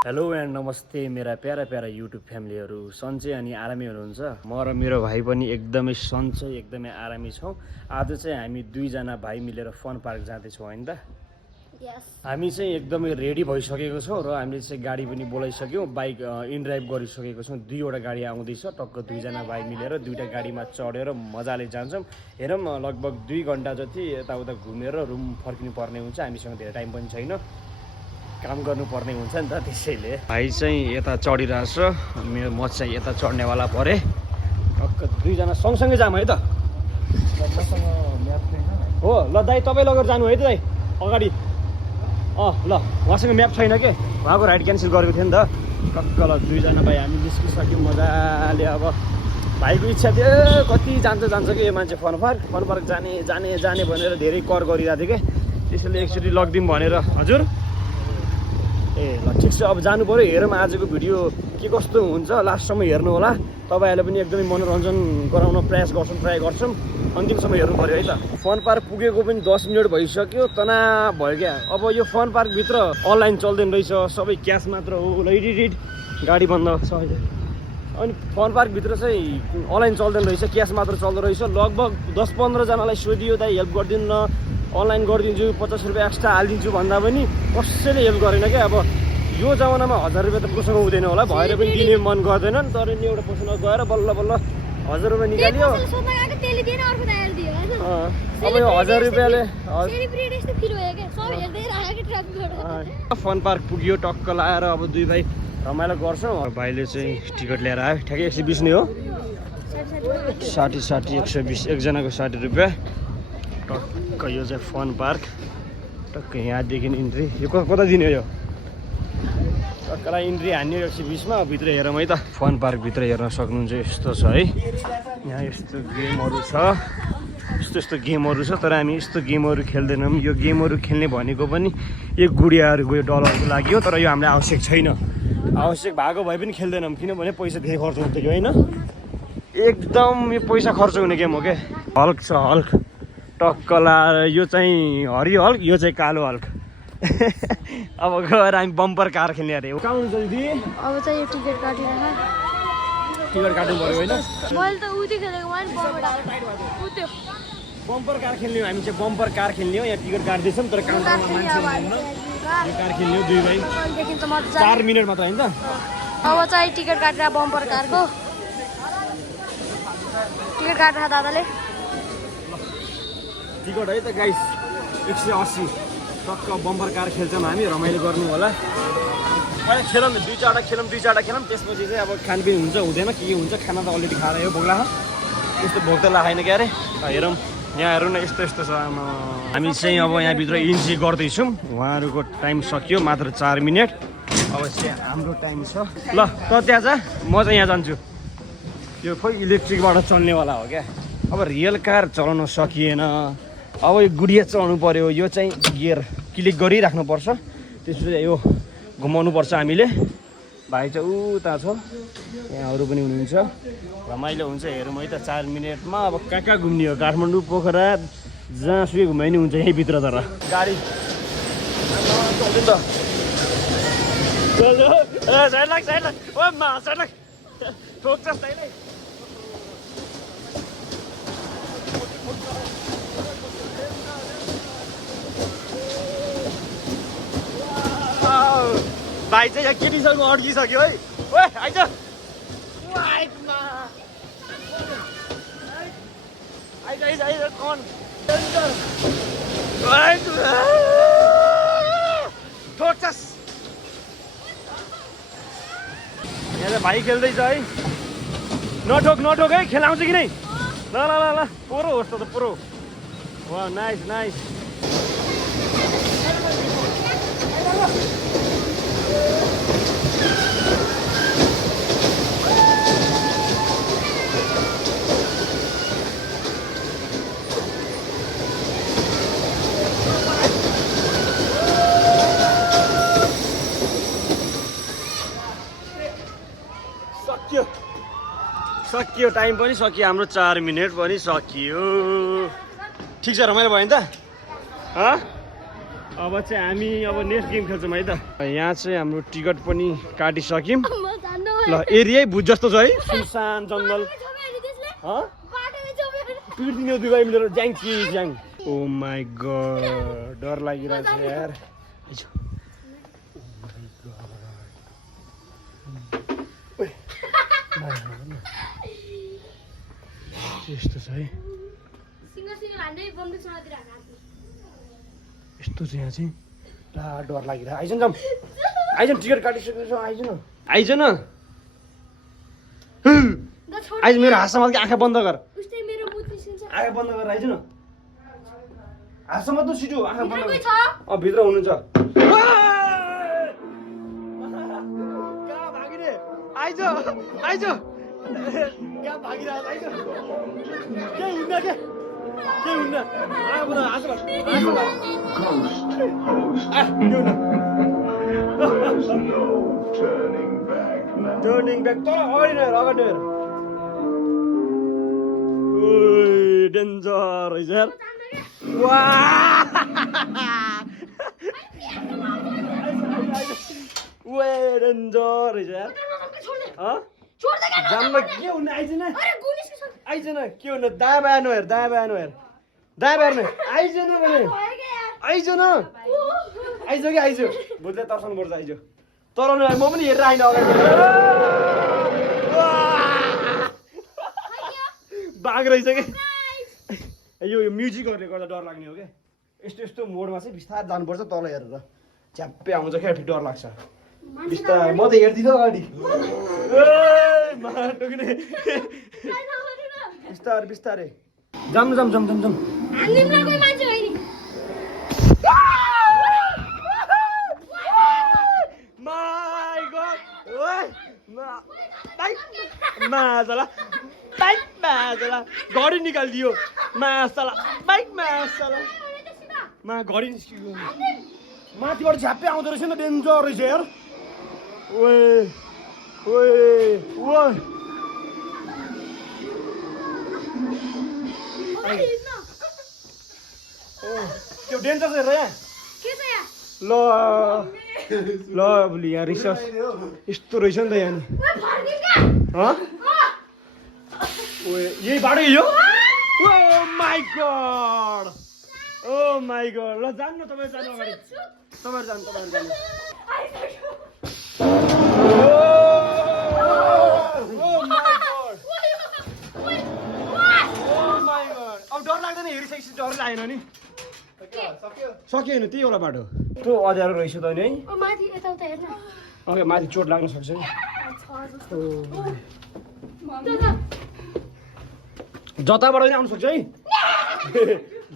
Hello and नमस्ते मेरा para para YouTube फ्यामिलीहरू सन्चै अनि आरामै हुनुहुन्छ। म र मेरो भाइ पनि एकदमै सन्चै एकदमै आरामी छौँ। आज चाहिँ हामी दुईजना भाइ मिलेर फन पार्क जाँदैछौँ होइन त? हामी चाहिँ एकदमै रेडी भइसकेको छौँ र हामीले चाहिँ गाडी पनि बोलाइसक्यौँ, बाइक इनड्राइभ गरिसकेको छौँ। दुईवटा गाडी आउँदैछ, टक्क दुईजना भाइ मिलेर दुईवटा गाडीमा चढेर मजाले जान्छौँ। हेरौँ लगभग 2 घन्टा जति यताउता घुमेर रुम फर्किनु पर्ने हुन्छ। हामीसँग धेरै टाइम पनि छैन, काम गर्नुपर्ने हुन्छ नि त, त्यसैले भाइ चाहिँ यता चढिरहेछ, म चाहिँ यता चढ्नेवाला परेँ। टक्क दुईजना सँगसँगै जाऊँ है त? हो ल दाइ, तपाईँ लगेर जानु है त दाइ अगाडि। ल उहाँसँग म्याप छैन के, उहाँको राइड क्यान्सल गरेको थियो नि त। टक्क ल दुईजना भाइ हामी निस्किसक्यौँ मजाले। अब भाइको इच्छा थियो कति जान्छ कि यो मान्छे फन पार्क जाने जाने जाने भनेर धेरै कर गरिरहेको थियो कि, त्यसैले एकचोटि लगिदिउँ भनेर। हजुर ए ल ठिक छ, अब जानु पऱ्यो। हेरौँ आजको भिडियो के कस्तो हुन्छ, लास्टसम्म हेर्नु होला। तपाईँहरूले पनि एकदमै मनोरञ्जन गराउन ट्राई गर्छौँ, अन्तिमसम्म हेर्नु पऱ्यो है त। फन पार्क पुगेको पनि 10 मिनट भइसक्यो, तनाव भयो क्या। अब यो फन पार्कभित्र अनलाइन चल्दैन रहेछ, सबै क्यास मात्र हो। रिड गाडी बन्द छ अहिले। अनि फन पार्कभित्र चाहिँ अनलाइन चल्दैन रहेछ, क्यास मात्र चल्दो रहेछ। लगभग 10-15 जनालाई सोधियो दाइ हेल्प गरिदिनु न, अनलाइन गरिदिन्छु, 50 रुपियाँ एक्स्ट्रा हालिदिन्छु भन्दा पनि कसैले हेल्प गरेन क्या। अब यो जमानामा 1000 रुपियाँ त कोसँग हुँदैन होला, भएर पनि दिने मन गर्दैन नि। तर नि एउटा कोसँग गएर बल्ल 1000 रुपियाँ निकाल्यो। अब यो 1000 रुपियाँले फन पार्क पुग्यो, टक्क लाएर अब दुई भाइ रमाइलो गर्छौँ। भाइले चाहिँ टिकट लिएर आयो, ठ्याक्कै 120 नै हो। 60 120, एकजनाको 60 रुपियाँ। टक्क यो चाहिँ फन पार्क, टक्क यहाँदेखि इन्ट्री। यो कता दिने हो? यो टक्कलाई इन्ट्री हान्यो 120 मा। भित्र हेरौँ है त। फन पार्कभित्र हेर्न सक्नुहुन्छ, यस्तो छ है। यहाँ यस्तो गेमहरू छ, यस्तो गेमहरू छ। तर हामी यस्तो गेमहरू खेल्दैनौँ। यो गेमहरू खेल्ने भनेको पनि यो गुडियाहरूको यो डलरको लागि हो। तर यो हामीलाई आवश्यक छैन, आवश्यक भएको भए पनि खेल्दैनौँ, किनभने पैसा धेरै खर्च हुन्छ कि होइन। एकदम यो पैसा खर्च हुने गेम हो क्या। हल्क छ, हल्क टक्क लाएर। यो चाहिँ हरियो हल्क, यो चाहिँ कालो हल्क। अब गएर हामी बम्पर कार खेल्ने अरे। कहाँ हुन्छ दिदी? अब चाहिँ यो टिकट काटिरह, टिकट काट्नु पर्यो होइन। मैले त उति खेलेको, मैले बम्पर कार खेल्ने हो हामी चाहिँ, बम्पर कार खेल्ने हो। यहाँ टिकट काट्दैछौँ तर काउन्टरमा मान्छे हुनुहुन्न। यो कार खेल्ने हो दुई भाइ, 4 मिनट मात्र होइन त। अब चाहिँ टिकट काटेर बम्पर कारको टिकट काटेर दादाले टिकट है त गाइस 180। टक्क बम्पर कार खेल्छौँ हामी, रमाइलो गर्नु होला। अहिले खेलौँ, दुई चारवटा खेलौँ। त्यसपछि चाहिँ अब खानपिन हुन्छ हुँदैन के हुन्छ। खाना त अलरेडी खाएर यो भोक लाग्यो, यस्तो भोक त लागेन क्या अरे। हेरौँ यहाँ हेरौँ न, यस्तो छ। हामी चाहिँ अब यहाँभित्र इन्ट्री गर्दैछौँ। उहाँहरूको टाइम सकियो, मात्र 4 मिनट। अब चाहिँ हाम्रो टाइम छ। ल त त्यहाँ जा, म चाहिँ यहाँ जान्छु। यो खोइ इलेक्ट्रिकबाट चल्नेवाला हो क्या। अब रियल कार चलाउन सकिएन, अब यो गुडिया चलाउनु पऱ्यो। यो चाहिँ गियर क्लिक गरिराख्नुपर्छ, त्यसपछि यो घुमाउनुपर्छ हामीले। भाइ चाहिँ उता छ, यहाँ अरू पनि हुनुहुन्छ। रमाइलो हुन्छ, हेरौँ है त 4 मिनटमा। अब कहाँ घुम्ने हो? काठमाडौँ, पोखरा, जहाँसुकै घुमाइ नि हुन्छ यहीँभित्र। तर गाडी चल्दैन त। साइड लाग ओ मा, साइड लाग ठोक्छ साइड। भाइ चाहिँ यहाँ केटीसँग अड्किसक्यो है। ओए आइज आइज कन ठोक्छस्। यहाँ चाहिँ भाइ खेल्दैछ है। नठोक है, खेलाउँछ कि नै? ल पोरो होस् त पोरो। वा नाइस। सकियो टाइम पनि सकियो हाम्रो 4 मिनेट पनि सकियो ठिक छ रमाइलो भयो नि त अब चाहिँ हामी अब नेक्स्ट गेम खेल्छौँ है त यहाँ चाहिँ हाम्रो टिकट पनि काटिसक्यौँ ल एरियै भुत जस्तो छ है सुनसान जङ्गल पिर्दिने दुई भाइ मिलेर ज्याङ कि ज्याङ ओ माई गड डर लागिरहेछ यार यस्तो छ है यस्तो छ यहाँ चाहिँ ला डर लागिरहेको आइज न आइज टिकट काटिसकेको छ आइज न आइज मेरो हाँसमा आँखा बन्द गर आँखा बन्द गरेर आइज न हाँसमा त छिटो आँखा बन्द गर भित्र हुनुहुन्छ कहाँ भागिने आइज आइज कहाँ भागिरहेको आइज केही हुन्न के केही हुन्न टर्निङ ब्याक तल अगाडि नहेर अगाडि नहेर डेन्जर रहेछ यार डेन्जर रहेछ यार जाममा के हुन्न आइज न के हुन्न दायाँ बायाँ नहेर दायाँ बायाँ नहेर दायाँ बायाँ नहेर आइज न भने आइज न आइज कि आइज भुतले तर्साउनु पर्छ आइज तर म पनि हेरेर आइन अगाडि बाघ रहेछ कि यो म्युजिकहरूले गर्दा डर लाग्ने हो क्या यस्तो यस्तो मोडमा चाहिँ बिस्तारै जानुपर्छ तल हेरेर झ्याप्पै आउँछ क्या फेरि डर लाग्छ बिस्तारै म त हेर्दिनँ अगाडि बिस्तारै बिस्तारै जाम जाम जाम जाम जाम घडी निकालिदियो मासला बाइक मासला घडी निस्कियो माथिबाट झ्याप्पै आउँदो रहेछ नि डेन्जर रहेछ यार त्यो डेन्जर छ यहाँ ल ल बुली यहाँ रिसर्च यस्तो रहेछ नि त यहाँ यही बाटो यो ओ माई गड ल जानु न तपाईँ जानु अगाडि तपाईँहरू जानु अब डर लाग्दैन हेरिसकेपछि डर लागेन नि सक्यो नि त्यही एउटा बाटो त्यो अँध्यारो रहेछ त नि है ओके माथि चोट लाग्न सक्छ नि जताबाट पनि आउनु सक्छ है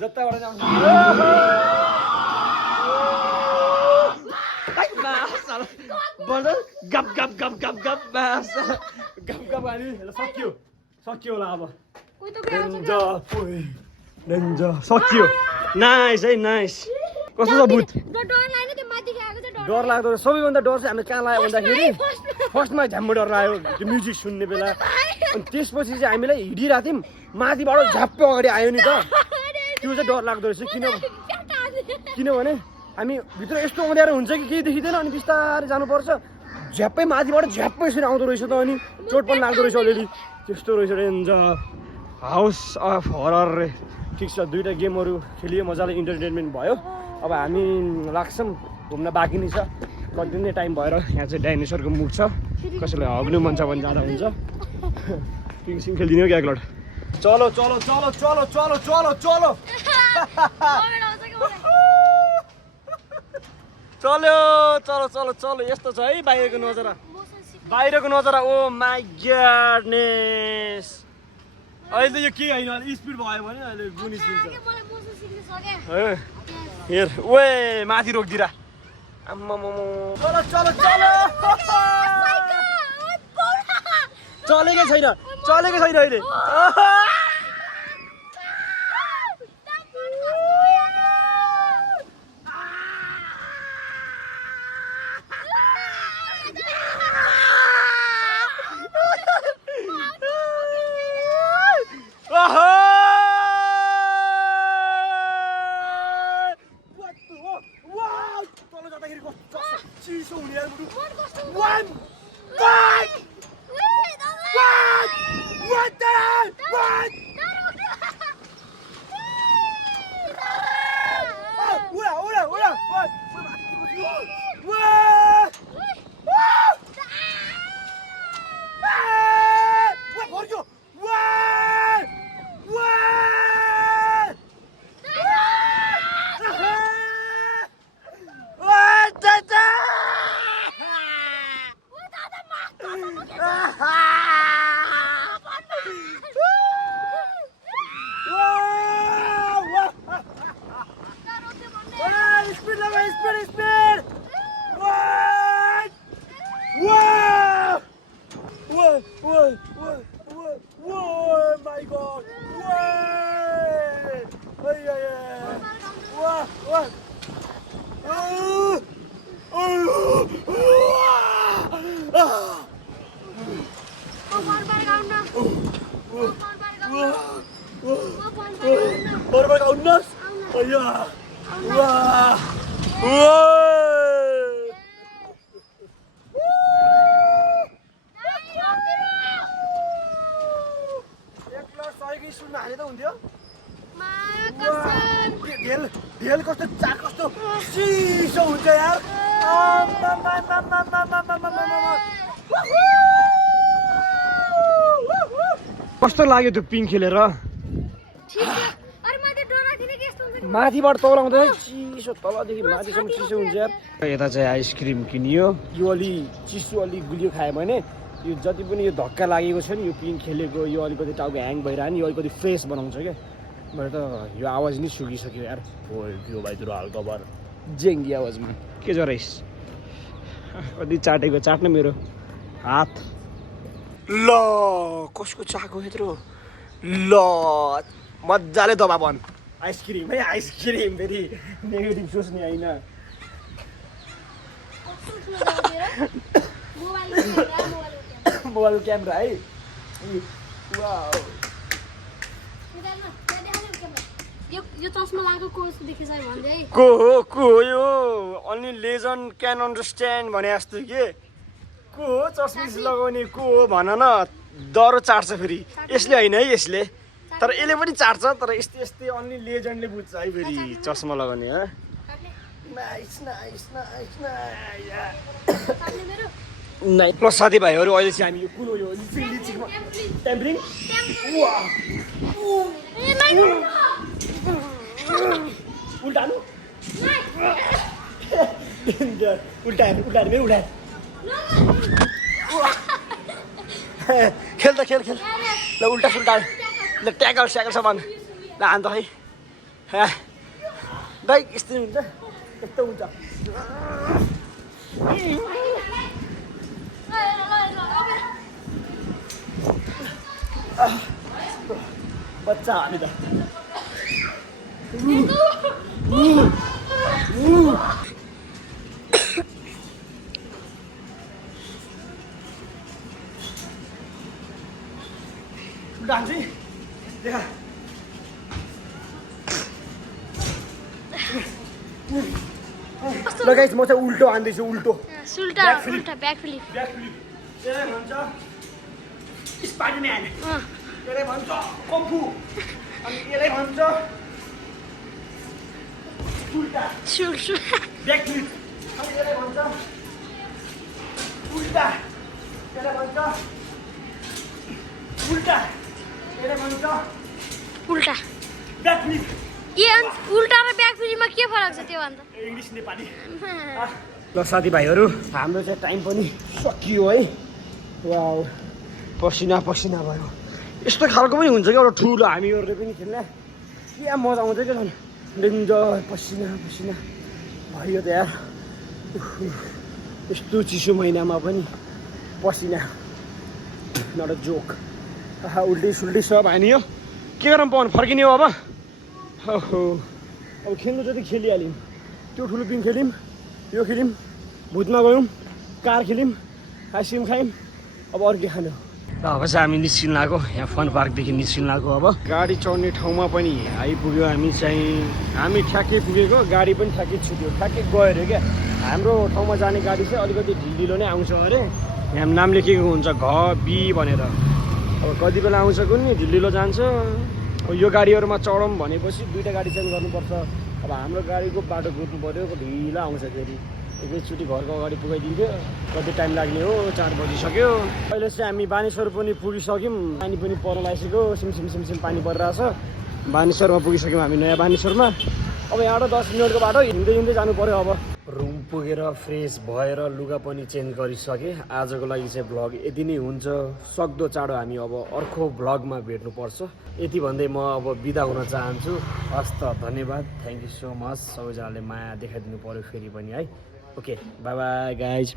जताबाट पनि आउनु गप गप गप गप गप गप गप सक्यो होला अब सक्यो नाइस है नाइस कस्तो छ भूत डर लाग्दो सबैभन्दा डर चाहिँ हामीले कहाँ लाग्यो भन्दाखेरि फर्स्टमा झ्याम्मो डर लाग्यो त्यो म्युजिक सुन्ने बेला अनि त्यसपछि चाहिँ हामीलाई हिँडिरहेको थियौँ माथिबाट झ्याप्पै अगाडि आयो नि त त्यो चाहिँ डर लाग्दो रहेछ किनभने हामी भित्र यस्तो अँध्यारो हुन्छ कि केही देखिँदैन अनि बिस्तारै जानुपर्छ झ्याप्पै माथिबाट झ्याप्पै यसरी आउँदो रहेछ त अनि चोट पनि लाग्दो रहेछ अलिअलि त्यस्तो रहेछ डेन्जर हाउस अफ हरर रे ठिक छ दुईवटा गेमहरू खेलियो मजाले इन्टरटेनमेन्ट भयो अब हामी लाग्छौँ घुम्न बाँकी नै छ कति नै टाइम भएर यहाँ चाहिँ डाइनोसरको मुख छ कसैलाई हग्नु मन छ भने जाँदा हुन्छ पिङसिङ खेलिदिने हो क्या एकलट चलो चलो चलो चलो चलो चलो चलो चल्यो चलो चलो चलो यस्तो छ है बाहिरको नजारा ओ माई ग्याडनेस अहिले यो के होइन स्पिड भयो भने अहिले गुण निस्किन्छ हेर ओए माथि रोकिदिरा चलो चलो चलो चलेकै छैन अहिले चिसो हुने यार बरु मन कस्तो One! What the hell? What? Ura! What? What? What? What? ढेल कस्तो चाक कस्तो चिसो हुन्छ यार कस्तो लाग्यो त्यो पिङ खेलेर माथिबाट तौलाउँदा चिसो तलदेखि माथिसम्म चिसो हुन्छ यार यता चाहिँ आइसक्रिम किनियो यो अलि चिसो अलि गुलियो खायो भने यो जति पनि यो धक्का लागेको छ नि यो पिङ खेलेको यो अलिकति टाउको ह्याङ भइरह्यो नि यो अलिकति फ्रेस बनाउँछ क्या मैले त यो आवाज नै सुकिसक्यो यार हो त्यो भाइ तिरो हल्का भएर जेङ्गी आवाजमा के जराइस कति चाटेको चाट्ने मेरो हात ल कसको चाको यत्रो ल मजाले दबा बन आइसक्रिम है आइसक्रिम फेरि नेगेटिभ सोच्ने होइन मोबाइल क्यामेरा है यो चस्मा लागेको को देखेछ भन्दै को हो यो अन्ली लेजेन्ड क्यान अन्डरस्ट्यान्ड भने जस्तो के को हो चस्मिस लगाउने को हो भन न डरो चाट्छ फेरि यसले होइन है यसले तर यसले पनि चाट्छ तर यस्तै यस्तै अन्ली लेजेन्डले बुझ्छ है फेरि चस्मा लगाउने है नाइस प्लस साथीभाइहरू अहिले चाहिँ हामी यो कुन हो यो लिचिकमा ट्याम्परिङ उल्टानु उल्टाएर मेरो उल्टाएर खेल ल उल्टा सुल्टा ल ट्याकल स्याकल सामान ल हान्त है दाइ यस्तो हुन्छ यस्तो हुन्छ बच्चा हामी त डान्सी देखा ल गाइस म चाहिँ उल्टो हान्दैछु उल्टो ब्याक फ्लिप यसलाई भन्छ स्पाइडरम्यान यसलाई भन्छ कम्फु अनि यसलाई भन्छ उल्टा ब्याक फ्लिप अनि यसलाई भन्छ उल्टा यसलाई भन्छ उल्टा यसलाई भन्छ उल्टा ब्याक फ्लिप उल्टा र ब्याक फ्लिपमा के फरक छ त्यो भन्दा इङ्ग्लिस नेपाली ल साथीभाइहरू हाम्रो चाहिँ टाइम पनि सकियो है वाउ पसिना भयो यस्तो खालको पनि हुन्छ क्या एउटा ठुलो हामीहरूले पनि खेल्ने के मजा आउँछ क्या झन् डेन्जर पसिना भयो त यार यस्तो चिसो महिनामा पनि पसिना नट अ जोक उल्टी सुल्टी सब हानियो के गरौँ पाउनु फर्किने हो अब अब खेल्नु जति खेलिहाल्यौँ त्यो ठुलो पिङ खेल्यौँ यो खेल्यौँ भुतमा गयौँ कार खेल्यौँ आइसक्रिम खायौँ अब अरू के खानु र अब चाहिँ हामी निस्किन लागो यहाँ फन पार्कदेखि निस्किन लागो अब गाडी चढ्ने ठाउँमा पनि आइपुग्यो हामी ठ्याक्कै पुगेको गाडी पनि ठ्याक्कै छुट्यो ठ्याक्कै गयो अरे क्या हाम्रो ठाउँमा जाने गाडी चाहिँ अलिकति ढिलो नै आउँछ अरे यहाँ नाम लेखेको हुन्छ घ बी भनेर अब कति बेला आउँछ कुनै ढिलो जान्छ अब यो गाडीहरूमा चढौँ भनेपछि दुईवटा गाडी चेन्ज गर्नुपर्छ अब हाम्रो गाडीको बाटो कुद्नु पऱ्यो ढिलो आउँछ फेरि एकैचोटि घरको अगाडि पुगाइदिन्थ्यो कति टाइम लाग्ने हो 4 बजिसक्यो अहिले चाहिँ हामी बानेश्वर पनि पुगिसक्यौँ पानी पनि पर्न लागिसक्यो सिमसिम पानी परिरहेछ बानेश्वरमा पुगिसक्यौँ हामी नयाँ बानेश्वरमा अब यहाँबाट 10 मिनटको बाटो हिँड्दै जानु पर्यो अब रुम पुगेर फ्रेस भएर लुगा पनि चेन्ज गरिसकेँ आजको लागि चाहिँ भ्लग यति नै हुन्छ सक्दो चाँडो हामी अब अर्को भ्लगमा भेट्नुपर्छ यति भन्दै म अब बिदा हुन चाहन्छु हस् त धन्यवाद थ्याङ्क यू सो मच सबैजनाले माया देखाइदिनु पर्यो फेरि पनि है ओके बाई बाई गाइज